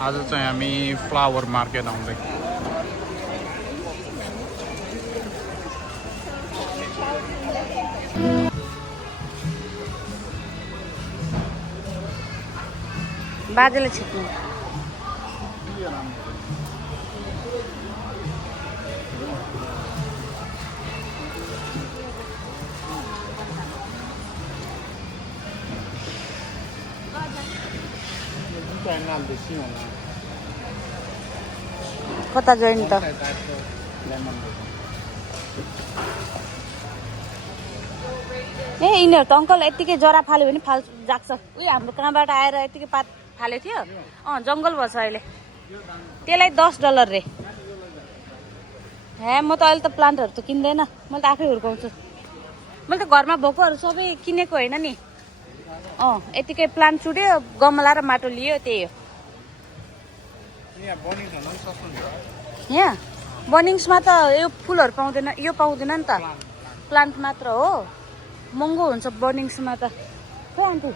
आज चाहिँ हामी फ्लावर मार्केट आउँदै बाजेले छिट्नु कता जोइन त ए यिनीहरू त अङ्कल यत्तिकै जरा फाल्यो भने जाग्छ उयो हाम्रो कहाँबाट आएर यत्तिकै पात फालेको थियो जङ्गल भएछ अहिले त्यसलाई $10 रे हे म त अहिले त प्लान्टहरू त किन्दैन मैले त आफै हुर्काउँछु मैले त घरमा भएकोहरू सबै किनेको होइन नि यतिकै प्लान्ट चुड्यो गमला र माटो लियो त्यही हो यहाँ बनिङ्समा त यो फुलहरू पाउँदैन यो पाउँदैन नि त प्लान्ट मात्र हो महँगो हुन्छ बनिङ्समा त खै आन्टी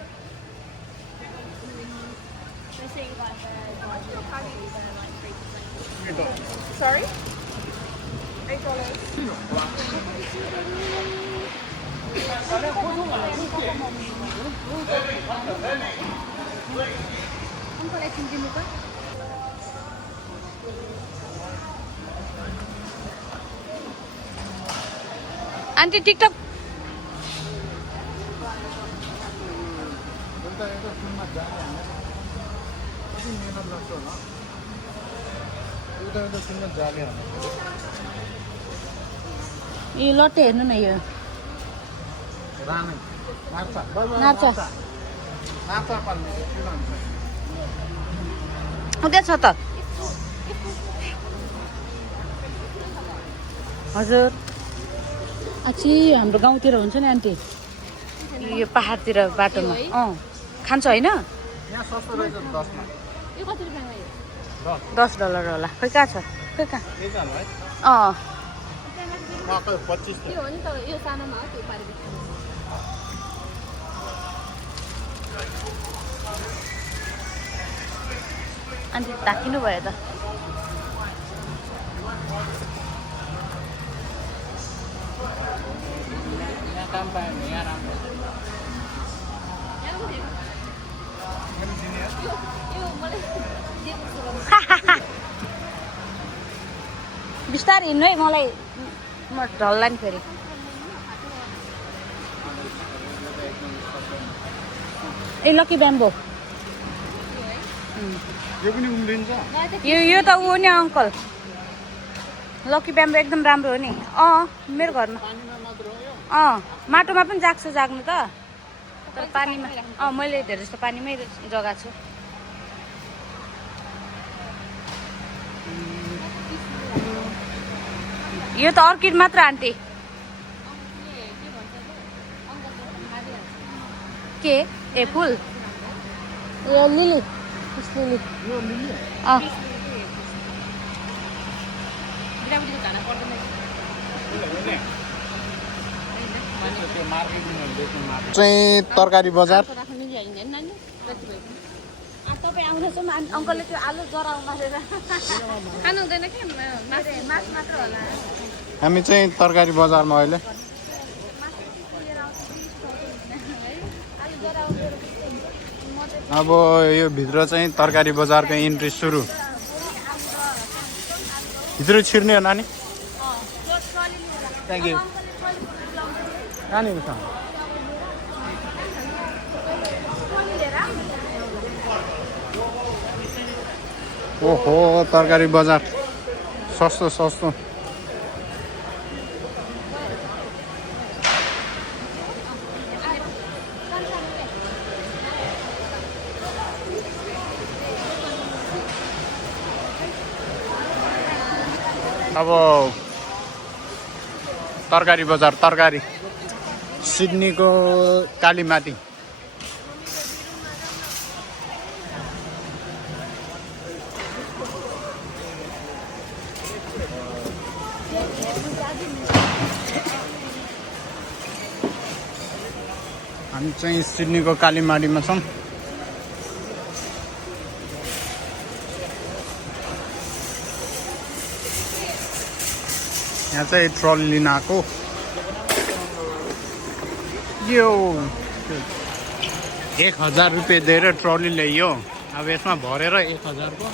Sorry? $8. आन्टी टिकटक यो लट्टे हेर्नु न यो नाच्छ उता छ त हजुर आछि हाम्रो गाउँतिर हुन्छ नि आन्टी यो पहाडतिर बाटोमा खान्छ होइन $10 होला खै कहाँ छ खै कहाँ अन्त ढाकिनु भयो त बिस्तारै हिँड्नु है मलाई म ढल्ला नि फेरि ए लकी ब्याम्बो यो त ऊ हो नि अङ्कल लकी ब्याम्बो एकदम राम्रो हो नि मेरो घरमा माटोमा पनि जाग्छ जाग्नु त तर पानीमा मैले धेरै जस्तो पानीमै जग्गा छु यो त अर्किड मात्र आन्टी के a full A lily lily चाहिँ तरकारी बजार तपाईँ आउनुहोस् अङ्कलले त्यो आलु जरा मारेर खानु हुँदैन कि मास मात्र होला हामी चाहिँ तरकारी बजारमा अहिले अब यो भित्र चाहिँ तरकारी बजारको इन्ट्री सुरु भित्र छिर्ने हो नानी थ्याङ्क यू नानी ओहो तरकारी बजार सस्तो सस्तो अब तरकारी बजार तरकारी सिडनीको कालीमाटी हामी चाहिँ सिडनीको कालीमारीमा छौँ। यहाँ चाहिँ ट्रली लिन आएको। यो 1000 रुपियाँ दिएर ट्रली ल्याइयो। अब यसमा भरेर 1000 को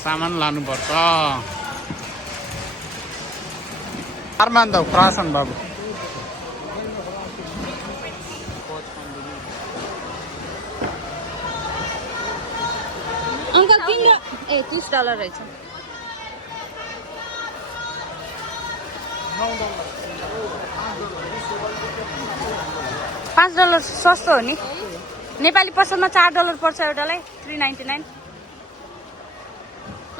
सामान लानुपर्छ। आरमान दाउ प्रासन बाबु अंकल किन ए $30 रहेछ। $5 सस्तो हो नि। नेपाली पसलमा $4 पर्छ एउटालाई, $3.99।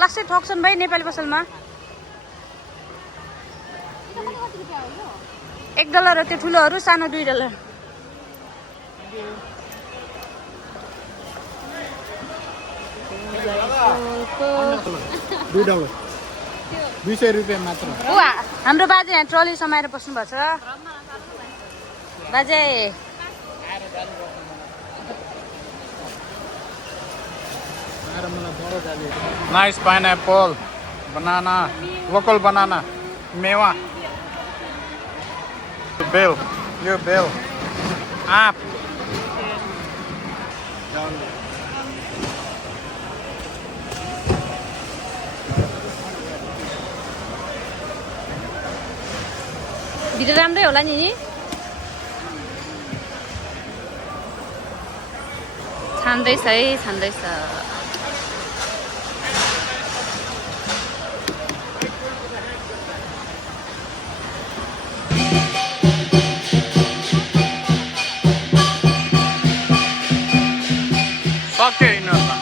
लास्टै ठग्छन् भाइ नेपाली पसलमा। $1 हो त्यो ठुलोहरू, सानो $2। $2 200 रुपियाँ मात्र। ऊ हाम्रो बाजे यहाँ ट्रली समाएर बस्नुभएको छ। बाजे nice pineapple, banana, local banana, मेवा, बेल, यो बेल, आप भिडियो राम्रै होला नि। छान्दैछ है, छान्दैछ। सक्यो यिनीहरूमा।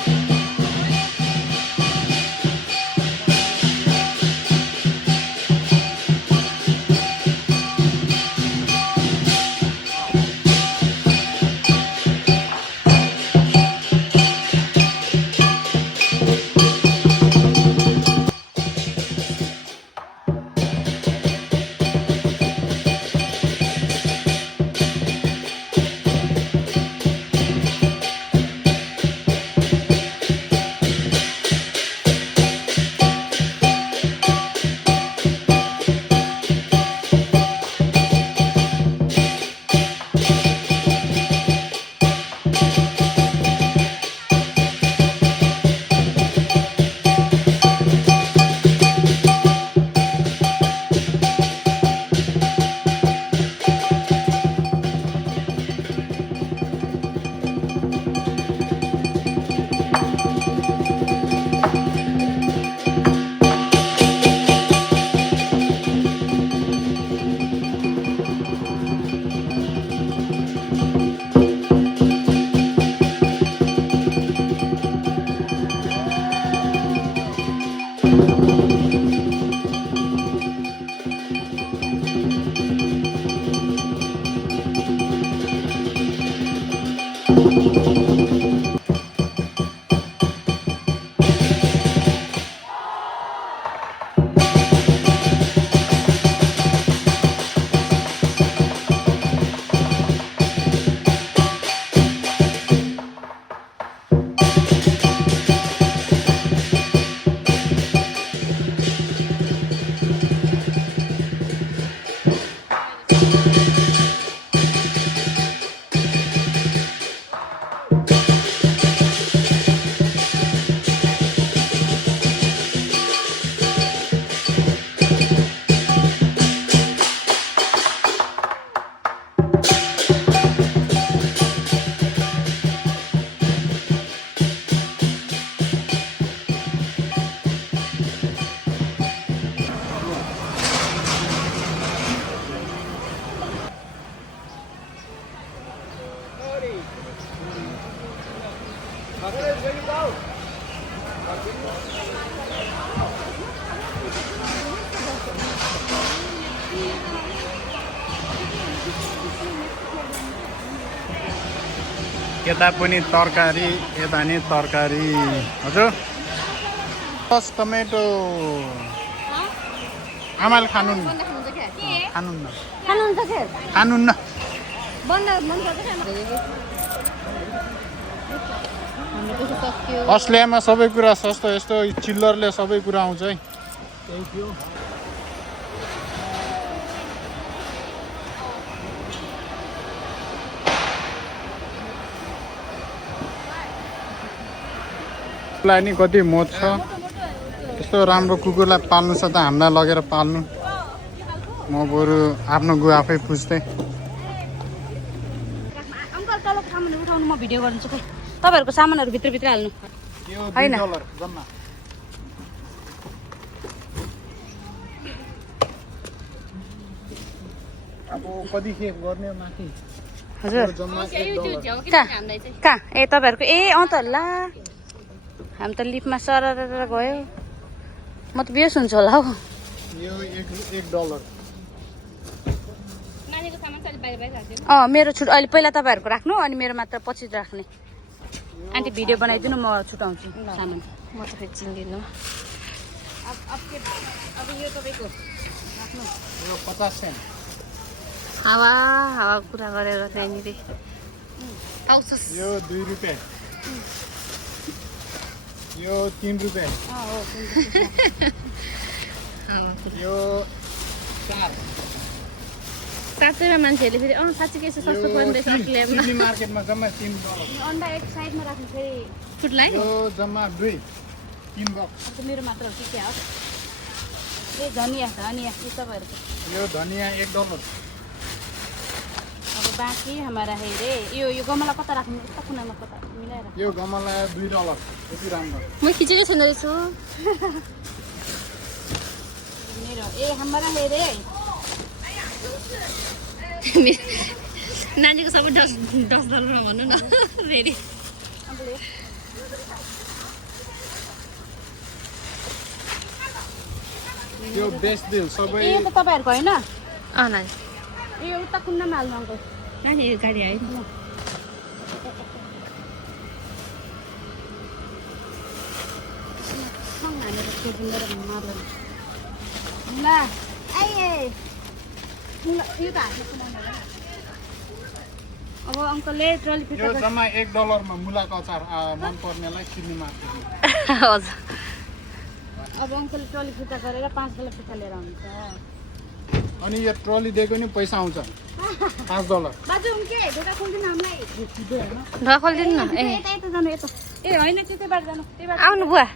यता पनि तरकारी, यता नि तरकारी। हजुर सस टमेटो आमाले खानुहुन्न? खानुहुन्न? खानुहुन्न? अस्ट्रेलियामा सबै कुरा सस्तो यस्तो चिल्लरले सबै कुरा आउँछ है लाई नि कति मोज छ यस्तो राम्रो कुकुरलाई पाल्नु छ त हामीलाई लगेर पाल्नु म बरु आफ्नो गु आफै पुज्दै अङ्कल तलको सामान उठाउनु म भिडियो गर्छु खै तपाईँहरूको सामानहरू भित्र हाल्नु होइन अब कति खेप गर्ने माथि हजुर कहाँ ए तपाईँहरूको ए अँ त ला हामी त लिफ्टमा सरर गयो म त बेस हुन्छ होला हौ यो $1 मेरो छुट अहिले पहिला तपाईँहरूको राख्नु अनि मेरो मात्र पछि राख्ने आन्टी भिडियो बनाइदिनु म छुटाउँछु सामान म त फेरि चिन्दिनँ अब यो तपाईँको राख्नु यो 50 सेन्ट हावा कुरा गरेर त्यहाँनिर आउँछ यो ₹2 यो ₹3 यो 4 साँच्चैमा मान्छेहरूले फेरि साँच्चै के सस्तो पर्ने अस्ट्रेलियामा सिडनी मार्केटमा जम्मा $3 अन्डा एक साइडमा राख्नु फेरि फुटलाई यो जम्मा $3 अब मेरो मात्र हो कि क्या हो ए धनियाँ यो तपाईँहरूको यो धनियाँ $1 अब बाँकी हमारा है रे यो गमला कता राख्नु यता कुनामा कता मिलाएर यो गमला $2 यति राम्रो म खिचेकै छैन रहेछु मेरो ए हमारा है रे नानीको सबै $10 भन्नु न फेरि यो बेस्ट डिल सबै ए त तपाईँहरूको होइन नानी ए उता कुन्नामा हाल्नु अङ्कल नानी गाडी आयो ल आइए यो त हाल्नु कुनामा अब अङ्कलले ट्रली यो फिर्ता जम्मा $1 मा मुलाको अचार मन पर्नेलाई सिडनी मार्केटमा हजुर अब अङ्कलले ट्रली फिर्ता गरेर $5 फिर्ता लिएर आउँछ अनि यो ट्रली दिएको नि पैसा आउँछ $5 बाजु के ढोका खोलिदिनु हामीलाई ढोका खोलिदिनु न यता जानु यता ए होइन त्यतैबाट जानु त्यही बाटो आउनु बुवा